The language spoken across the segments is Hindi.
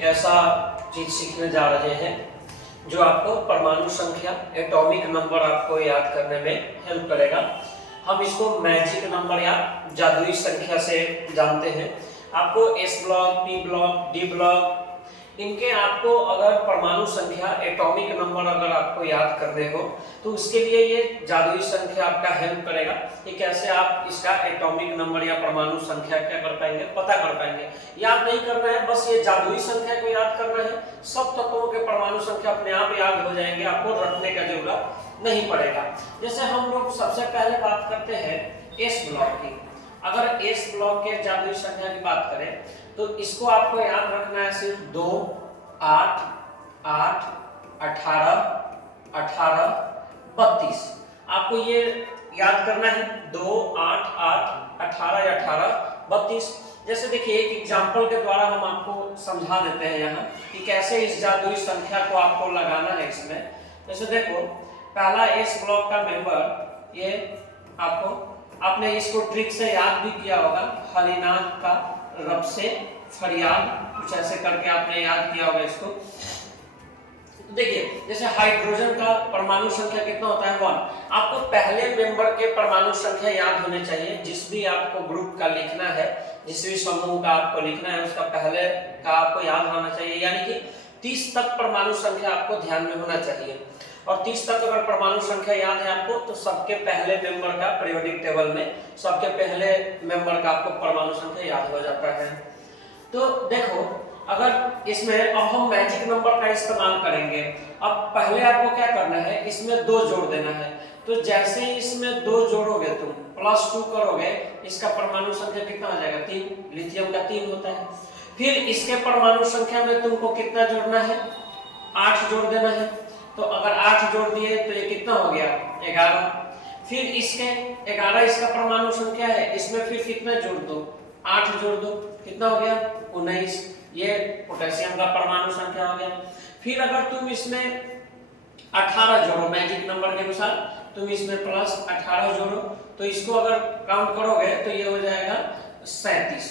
एक ऐसा चीज सीखने जा रहे हैं जो आपको परमाणु संख्या एटॉमिक नंबर आपको याद करने में हेल्प करेगा। हम इसको मैजिक नंबर या जादुई संख्या से जानते हैं। आपको S block, P block, D block, इनके आपको अगर परमाणु संख्या एटॉमिक नंबर अगर आपको याद करने हो तो उसके लिए ये जादुई संख्या आपका हेल्प करेगा कि कैसे आप इसका एटॉमिक नंबर या परमाणु संख्या क्या कर पाएंगे, पता कर पाएंगे। याद नहीं करना है, बस ये जादुई संख्या को याद करना है। सब तत्वों के परमाणु संख्या अपने आप याद हो जाएंगे, आपको रटने का जरूरत नहीं पड़ेगा। जैसे हम लोग सबसे पहले बात करते हैं एस ब्लॉक की। अगर एस ब्लॉक के जादुई संख्या की बात करें तो इसको आपको याद रखना है सिर्फ 2, 8, 8, 18, 18, 32। आपको ये याद करना है 2, 8, 8, 18 या 18, 32। जैसे देखिए एक एग्जाम्पल के द्वारा हम आपको समझा देते हैं यहाँ कि कैसे इस जादुई संख्या को आपको लगाना है इसमें। जैसे देखो पहला एस ब्लॉक का मेंबर, ये आपने इसको ट्रिक से याद भी किया होगा, हलीनाथ का रब से फरियाद, कुछ ऐसे करके आपने याद किया होगा इसको। तो देखिए जैसे हाइड्रोजन का परमाणु संख्या कितना होता है 1। आपको पहले मेंबर के परमाणु संख्या याद होने चाहिए। जिस भी आपको ग्रुप का लिखना है, जिस भी समूह का आपको लिखना है, उसका पहले का आपको याद होना चाहिए। यानी कि 30 तक परमाणु संख्या आपको ध्यान में होना चाहिए। और 30 तक अगर परमाणु संख्या याद है आपको तो सबके पहले मेंबर का पीरियोडिक टेबल में सबके पहले मेंबर का आपको परमाणु संख्या याद हो जाता है। तो देखो अगर इसमें अब हम मैजिक नंबर का इस्तेमाल करेंगे। अब पहले आपको क्या करना है, इसमें 2 जोड़ देना है। तो जैसे ही इसमें 2 जोड़ोगे तुम, +2 करोगे, इसका परमाणु संख्या कितना हो जाएगा 3। लिथियम का 3 होता है। फिर इसके परमाणु संख्या में तुमको कितना जोड़ना है, 8 जोड़ देना है। तो अगर 8 जोड़ दिए तो ये कितना हो गया 11। फिर इसके 11 इसका परमाणु संख्या है, इसमें फिर कितना जोड़ दो, 8 जोड़ दो, कितना हो गया 19। ये पोटेशियम का परमाणु संख्या हो गया। फिर अगर तुम इसमें 18 जोड़ो, मैजिक नंबर के अनुसार तुम इसमें +18 जोड़ो, तो इसको अगर काउंट करोगे तो ये हो जाएगा 37।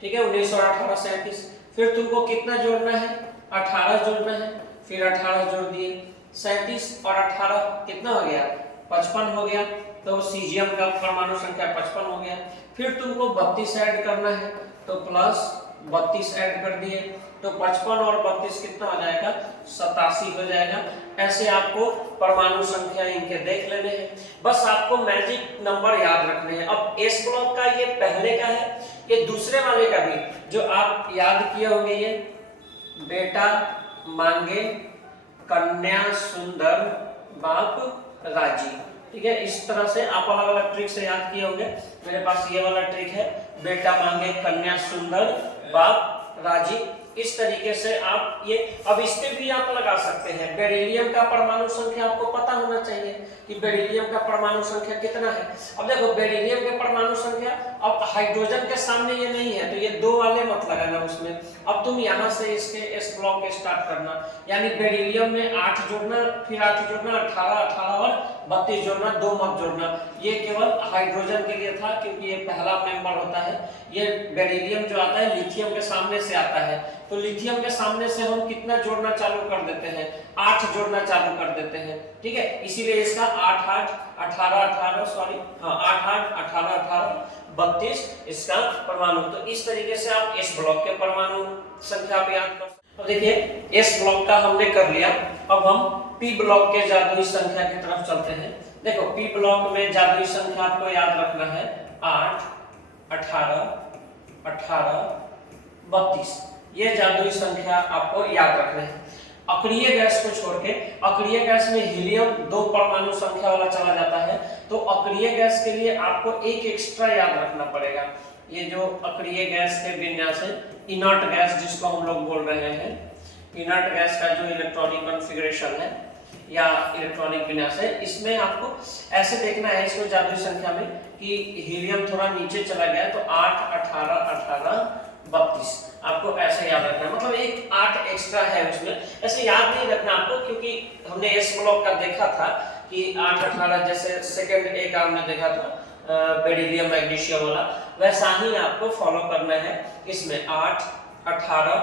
ठीक है, 19 और 18 37। फिर तुमको कितना जोड़ना है, 18 जोड़ना है। फिर 18 जोड़ दिए, 37 और 18 कितना हो गया 55 हो गया। तो सीजियम का परमाणु संख्या 55 हो गया। फिर तुमको 32 ऐड करना है, तो +32 ऐड कर दिए, तो 55 और 32 कितना हो जाएगा 87 हो जाएगा। ऐसे आपको परमाणु संख्या इनके देख लेने हैं। बस आपको मैजिक नंबर याद रखने हैं। अब एस ब्लॉक का ये पहले का है, ये दूसरे वाले का भी जो आप याद किए होंगे, ये बेटा मांगे कन्या सुंदर बाप राजी। ठीक है, इस तरह से आप अलग अलग ट्रिक से याद किए होंगे। मेरे पास ये वाला ट्रिक है, बेटा मांगे कन्या सुंदर बाप राजी। इस तरीके से आप ये, अब इस पे भी आप लगा सकते हैं। बेरिलियम का परमाणु संख्या आपको पता होना चाहिए कि बेरिलियम का परमाणु संख्या कितना है। अब देखो बेरिलियम के परमाणु संख्या, अब हाइड्रोजन के सामने ये नहीं है तो ये 2 वाले मत लगाना उसमें। अब तुम यहाँ से इसके एस ब्लॉक के स्टार्ट करना, यानी बेरिलियम में 8 जोड़ना, फिर 8 जोड़ना, 18, 18 और 32 जोड़ना, 2 मत जोड़ना। ये केवल हाइड्रोजन के लिए था क्योंकि ये पहला मेंबर होता है। ये बेरिलियम जो आता है लिथियम के सामने से आता है, तो लिथियम के सामने से हम कितना जोड़ना चालू कर देते हैं, 8 जोड़ना चालू कर देते हैं। ठीक है, इसीलिए इसका 8, 8, 18, 18 सॉरी हाँ 8, 8, 18, 18, 32 इसका परमाणु। तो इस तरीके से आप एस ब्लॉक के परमाणु संख्या पे याद कर सकते हैं। तो देखिए एस ब्लॉक का हमने कर लिया। अब हम पी ब्लॉक के जादुई संख्या की तरफ चलते हैं। देखो पी ब्लॉक में जादुई संख्या आपको याद रखना है 8, 18, 18, 32। ये जादुई संख्या आपको याद रखना है। अक्रिय गैस को छोड़ के, अक्रिय गैस में हीलियम 2 परमाणु संख्या वाला चला जाता है, तो अक्रिय गैस के लिए आपको एक एक्स्ट्रा याद रखना पड़ेगा। ये जो अक्रिय गैस के विन्यास है, इनर्ट गैस जिसको हम लोग बोल रहे हैं, इनर्ट गैस का जो इलेक्ट्रॉनिक कॉन्फ़िगरेशन है या इलेक्ट्रॉनिक विन्यास है, इसमें आपको ऐसे देखना है इसको जादुई संख्या में कि हीलियम थोड़ा नीचे चला गया तो 8, 18, 18, 32 आपको ऐसे याद रखना है। मतलब एक 8 एक्स्ट्रा है उसमें, ऐसे याद नहीं रखना आपको, क्योंकि हमने एस ब्लॉक का देखा था कि 8, 18 जैसे सेकंड ए का हमने देखा था बेरिलियम मैग्नीशियम वाला, वैसा ही आपको फॉलो करना है। इसमें 8, 18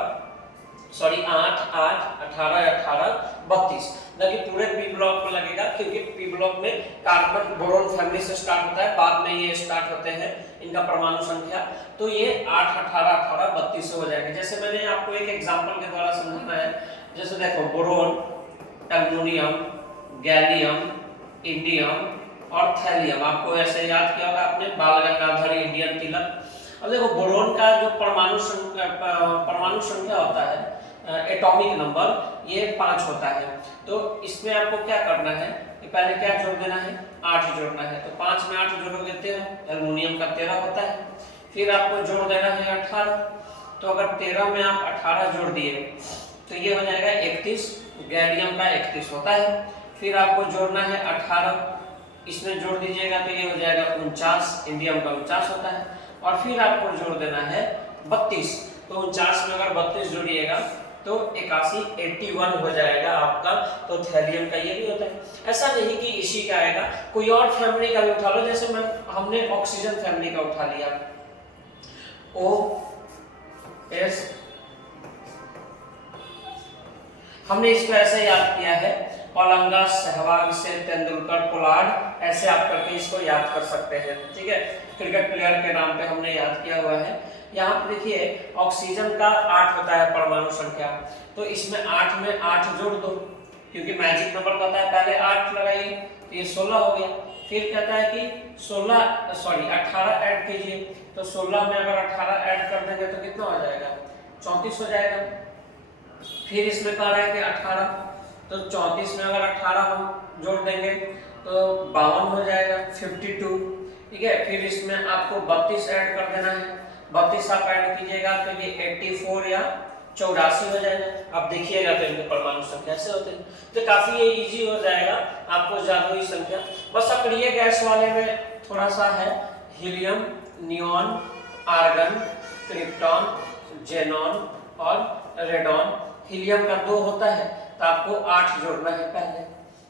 सॉरी 8 8 18 18 32, ना कि पूरे पी ब्लॉक में लगेगा, क्योंकि पी ब्लॉक में कार्बन बोरोन फैमिली से स्टार्ट होता है, बाद में ये स्टार्ट होते हैं इनका परमाणु संख्या। तो ये 8 18 18 32 से हो जाएगा। जैसे मैंने आपको एक एग्जांपल के द्वारा समझाना है, जैसे देखो बोरोन, एल्युमिनियम, गैलियम, इंडियम और थैलियम, आपको ऐसे याद किया होगा आपने, बाल गंगाधर, इंडियन तिलक। अब देखो बोरोन का जो परमाणु संख्या होता है, एटॉमिक नंबर, ये 5 होता है। तो इसमें आपको क्या करना है कि पहले क्या जोड़ देना है, 8 जोड़ना है। तो 5 में 8 जोड़ोगे 13, एल्युमिनियम का 13 होता है। फिर आपको जोड़ देना है 18, तो अगर 13 में आप 18 जोड़ दिए तो ये हो जाएगा 31, गैलियम का 31 होता है। फिर आपको जोड़ना है 18, इसमें जोड़ दीजिएगा तो ये हो जाएगा 49, इंडियम का 49 होता है। और फिर आपको जोड़ देना है 32, तो 49 में अगर 32 जोड़िएगा तो 81 81 हो जाएगा आपका। तो थैलियम का ये भी होता है। ऐसा नहीं कि इसी का आएगा, कोई और फैमिली का भी उठा लो, जैसे हमने ऑक्सीजन फैमिली का उठा लिया, OS, हमने इसको ऐसे याद किया है, पलंगा, सहवाग से तेंदुलकर, पोलार्ड, ऐसे आप करके इसको याद कर सकते हैं, ठीक है। क्रिकेट प्लेयर के नाम पे हमने याद किया हुआ है। यहाँ पे देखिए ऑक्सीजन का 8 होता है परमाणु संख्या, तो इसमें 8 में 8 जोड़ दो, क्योंकि मैजिक नंबर कहता है पहले 8 लगाइए, तो ये 16 हो गया। फिर कहता है कि 18 ऐड कीजिए, तो 16 में अगर 18 ऐड कर देंगे तो कितना हो जाएगा, 34 हो जाएगा। फिर इसमें कह रहा है कि 18, तो 34 में अगर 18 हम जोड़ देंगे तो 52 हो जाएगा, 52, ठीक है। फिर इसमें आपको 32 ऐड कर देना है, 32 आप ऐड कीजिएगा तो ये 84 या 84 हो जाएगा। अब देखिएगा तो इनके परमाणु संख्या ऐसे होते हैं। तो काफी ये इजी हो जाएगा आपको जादुई संख्या। बस अक्रिय गैस वाले में थोड़ा सा है, helium, neon, argon, krypton, xenon और रेडॉन। हीलियम का 2 होता है, तो आपको 8 जोड़ना है, पहले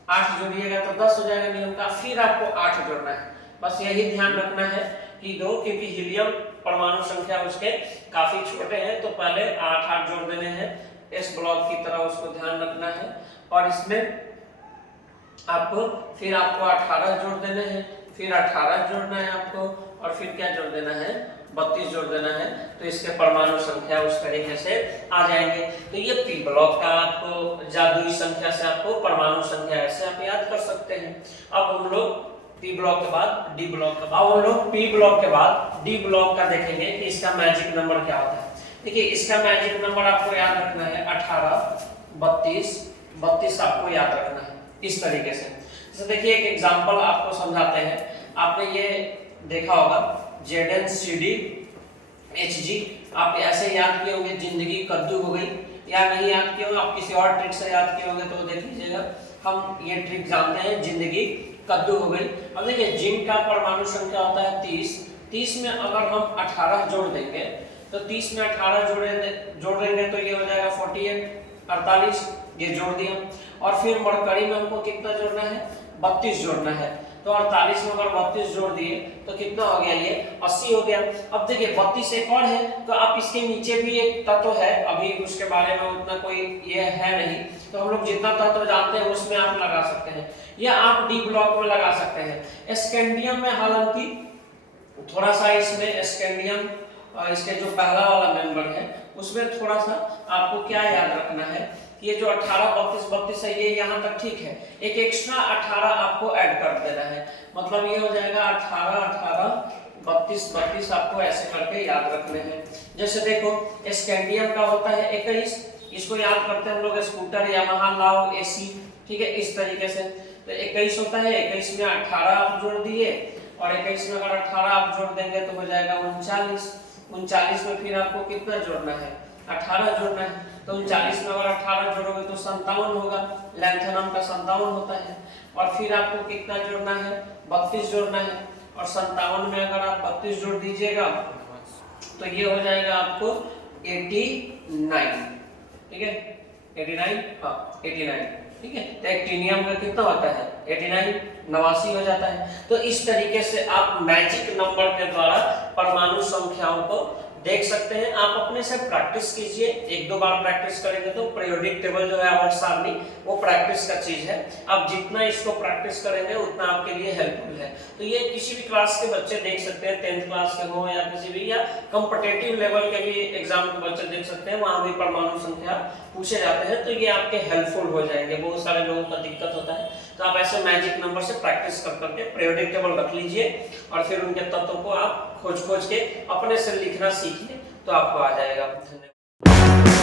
8 जोड़िएगा तो 10 हो जाएगा नियम का। फिर आपको 8 जोड़ना है, बस यही ध्यान रखना है कि 2, क्योंकि हीलियम परमाणु संख्या उसके काफी छोटे हैं, तो पहले 8 8 जोड़ देने हैं, एस ब्लॉक की तरह उसको ध्यान रखना है। और इसमें आपको फिर आपको 18 जोड़ देने हैं, फिर 18 जोड़ना है आपको, और फिर क्या जोड़ देना है, 32 जोड़ देना है। तो इसके परमाणु संख्या उस तरीके से आ जाएंगे। तो ये पी ब्लॉक का आपको जादुई संख्या से आपको परमाणु संख्या ऐसे आप याद कर सकते हैं। अब हम लोग पी ब्लॉक के बाद डी ब्लॉक का, अब हम लोग पी ब्लॉक के बाद डी ब्लॉक का देखेंगे कि इसका मैजिक नंबर क्या होता है। देखिए इसका मैजिक नंबर आपको याद रखना है 18, 32, 32 आपको याद रखना है इस तरीके से। जैसे देखिए एक एग्जांपल आपको समझाते हैं। आपने ये देखा होगा ZnCd Hg, आप ऐसे याद किए होंगे, जिंदगी कद्दू हो गई, या नहीं याद किए होंगे, आप किसी और ट्रिक से याद किए होंगे तो देख लीजिएगा। हम ये ट्रिक जानते हैं, जिंदगी कद्दू हो गई। अब देखिए जिंक का परमाणु संख्या होता है 30, 30 में अगर हम 18 जोड़ देंगे तो 30 में 18 जोड़ देंगे तो ये हो जाएगा 48, 48, ये जोड़ दिया। और फिर मरकरी में हमको कितना जोड़ना है, 32 जोड़ना है। तो 48 में अगर 32 जोड़ दिए तो कितना हो गया, ये 80 हो गया। अब देखिए 32 एक और है, तो आप इसके नीचे भी एक तत्व है, अभी उसके बारे में उतना कोई ये है नहीं, तो हम लोग जितना तत्व जानते हैं उसमें आप लगा सकते हैं, या आप डी ब्लॉक में लगा सकते हैं। स्कैंडियम में हालांकि थोड़ा सा इसमें स्कैंडियम, इसके जो पहला वाला मेंबर है उसमें थोड़ा सा आपको क्या याद रखना है, ये जो 18, 32, 32 है ये यहाँ तक ठीक है, एक एक्स्ट्रा 18 आपको ऐड कर देना है, मतलब ये हो जाएगा 18, 18, 32, 32 आपको ऐसे करके याद रखने हैं। जैसे देखो स्कैंडियम का होता है 21, इसको याद करते हैं हम लोग स्कूटर, यामाहा, लाओ, एसी, ठीक है, इस तरीके से। तो 21 होता है, 21 में 18 आप जोड़ दिए, और 21 में अगर 18 आप जोड़ देंगे तो हो जाएगा 39, 39 में फिर आपको कितना जोड़ना है, 18 जोड़ना है। तो 39 में अगर 18 जोड़ोगे तो 57 होगा, लैंथेनम का 57 होता है। और फिर आपको कितना जोड़ना है, 32 जोड़ना है, और 57 में अगर आप 32 जोड़ दीजिएगा तो ये हो जाएगा आपको 89, ठीक है, 89, हाँ 89, ठीक है। तो एक्टिनियम का कितना होता है, 89, 89 हो जाता है। तो इस तरीके से आप मैजिक नंबर के द्वारा परमाणु संख्याओं को देख सकते हैं। आप अपने से प्रैक्टिस कीजिए, एक दो बार प्रैक्टिस करेंगे तो पीरियोडिक टेबल जो है आवर्त सारणी वो प्रैक्टिस का चीज है। आप जितना इसको प्रैक्टिस करेंगे उतना आपके लिए हेल्पफुल है। तो ये किसी भी क्लास के बच्चे देख सकते हैं, 10th क्लास के हो या किसी भी या कॉम्पिटिटिव लेवल के भी एग्जाम के बच्चे देख सकते हैं, वहां भी परमाणु संख्या पूछे जाते हैं, तो ये आपके हेल्पफुल हो जाएंगे। बहुत सारे लोगों का दिक्कत होता है, तो आप ऐसे मैजिक नंबर से प्रैक्टिस कर करके पीरियोडिक टेबल रख लीजिए और फिर उनके तत्वों को आप खोज खोज के अपने से लिखना सीखिए, तो आपको आ जाएगा। धन्यवाद।